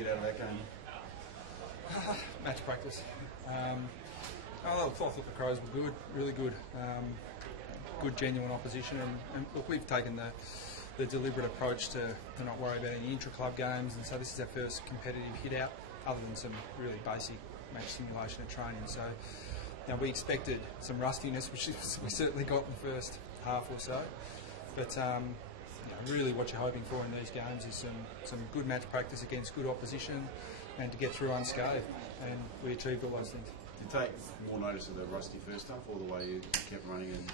you get out of that game? Match practice. I thought the Crows were good, really good. Good, genuine opposition, and look, we've taken the deliberate approach to not worry about any intra-club games, and so this is our first competitive hit-out, other than some really basic match simulation and training. So we expected some rustiness, which we certainly got in the first half or so, but really what you're hoping for in these games is some good match practice against good opposition and to get through unscathed, and we achieved all those things. Did you take more notice of the rusty first half, or the way you kept running and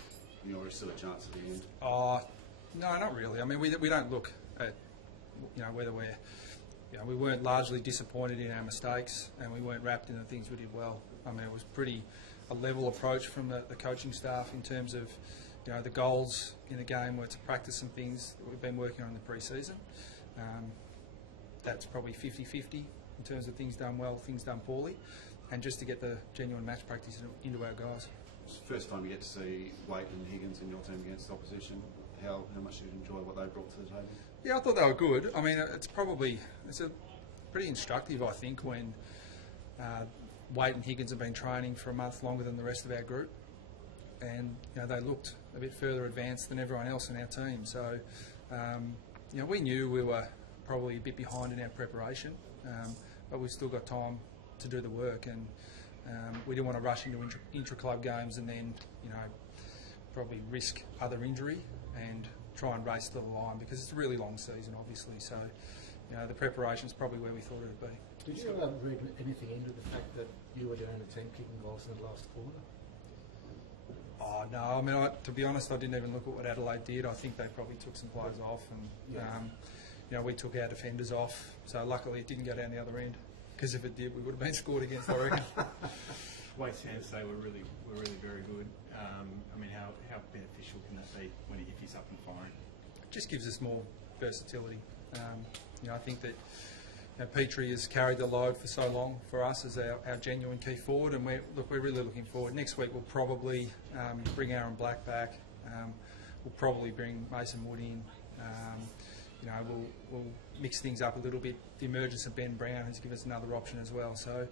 there was still a chance at the end? No, not really. I mean, we don't look at whether we're we weren't largely disappointed in our mistakes, and we weren't wrapped in the things we did well. I mean, it was pretty a level approach from the coaching staff in terms of the goals in the game were to practice some things that we've been working on in the pre-season. That's probably 50-50 in terms of things done well, things done poorly, and just to get the genuine match practice into our guys. It's the first time you get to see Waite and Higgins in your team against the opposition. How much did you enjoy what they brought to the table? Yeah, I thought they were good. I mean, it's a pretty instructive, I think, when Waite and Higgins have been training for a month longer than the rest of our group, and they looked a bit further advanced than everyone else in our team. So we knew we were probably a bit behind in our preparation, but we've still got time to do the work, and we didn't want to rush into intra-club games and then probably risk other injury and try and race to the line, because it's a really long season, obviously. So the preparation is probably where we thought it would be. Did you read anything into the fact that you were the only team kicking goals in the last quarter? Oh no, I mean, to be honest, I didn't even look at what Adelaide did. I think they probably took some players off, and we took our defenders off. So luckily it didn't go down the other end, because if it did, we would have been scored against, I reckon. Waite's hands today were really very good. I mean, how beneficial can that be if he's up and firing? It just gives us more versatility. I think that Petrie has carried the load for so long for us as our genuine key forward, and we're really looking forward. Next week we'll probably bring Aaron Black back. We'll probably bring Mason Wood in. We'll mix things up a little bit. The emergence of Ben Brown has given us another option as well. So,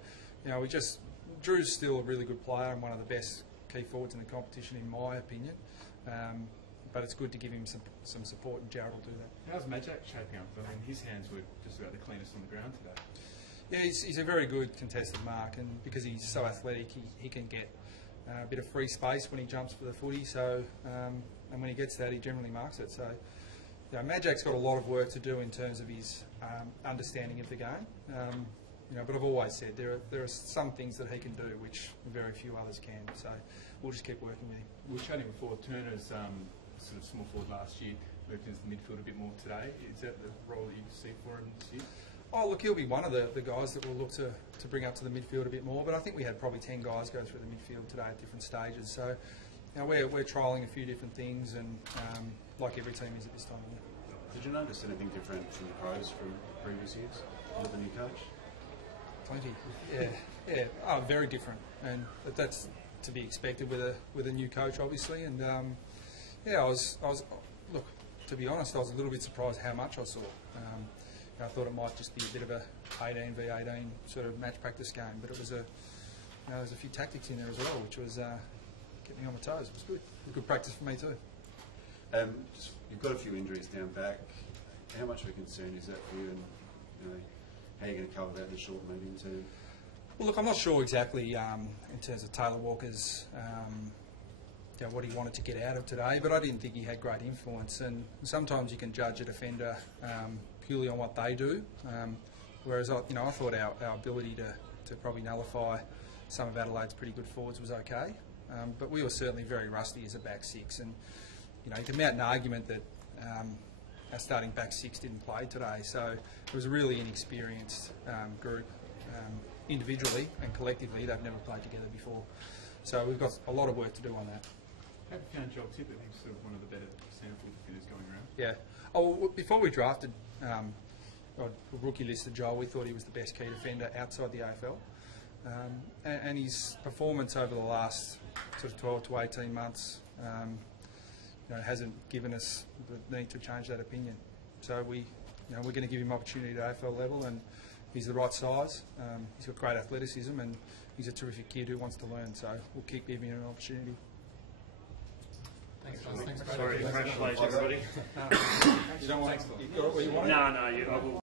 Drew's still a really good player and one of the best key forwards in the competition, in my opinion. But it's good to give him some support, and Jared will do that. How's Majak shaping up? I mean, his hands were just about the cleanest on the ground today. Yeah, he's a very good contested mark, and because he's so athletic, he can get a bit of free space when he jumps for the footy. So, and when he gets that, he generally marks it. So, Majak's got a lot of work to do in terms of his understanding of the game. But I've always said there are some things that he can do which very few others can. So we'll just keep working with him. We were chatting before. Turner's sort of small forward last year, moved into the midfield a bit more today. Is that the role that you see for him this year? Oh, look, he'll be one of the guys that we'll look to bring up to the midfield a bit more. But I think we had probably 10 guys go through the midfield today at different stages. So we're trialling a few different things, and like every team is at this time of year. Did you notice anything different from the Crows from previous years with the new coach? Plenty, yeah. Oh, very different, and that's to be expected with a new coach, obviously. And I was look, to be honest, I was a little bit surprised how much I saw. I thought it might just be a bit of a 18 v 18 sort of match practice game, but it was there was a few tactics in there as well, which was kept me on my toes. It was good. It was good practice for me too. You've got a few injuries down back. How much of a concern is that for you, and how are you going to cover that in the short and medium term? Well, look, I'm not sure exactly in terms of Taylor Walker's what he wanted to get out of today, but I didn't think he had great influence. And sometimes you can judge a defender purely on what they do, whereas I thought our ability to probably nullify some of Adelaide's pretty good forwards was okay, but we were certainly very rusty as a back six, and you can mount an argument that our starting back six didn't play today, so it was a really inexperienced group. Individually and collectively, they've never played together before, so we've got a lot of work to do on that. How have you found Joel Tippett? He's sort of one of the better centre defenders going around. Yeah. Oh, well, before we drafted, rookie listed Joel, we thought he was the best key defender outside the AFL, and his performance over the last sort of 12 to 18 months hasn't given us the need to change that opinion. So we're going to give him opportunity at AFL level, and he's the right size. He's got great athleticism, and he's a terrific kid who wants to learn. So we'll keep giving him an opportunity. Thanks, guys. Thanks, Sorry, congratulations, everybody. You don't want. You got what you wanted? No, I will.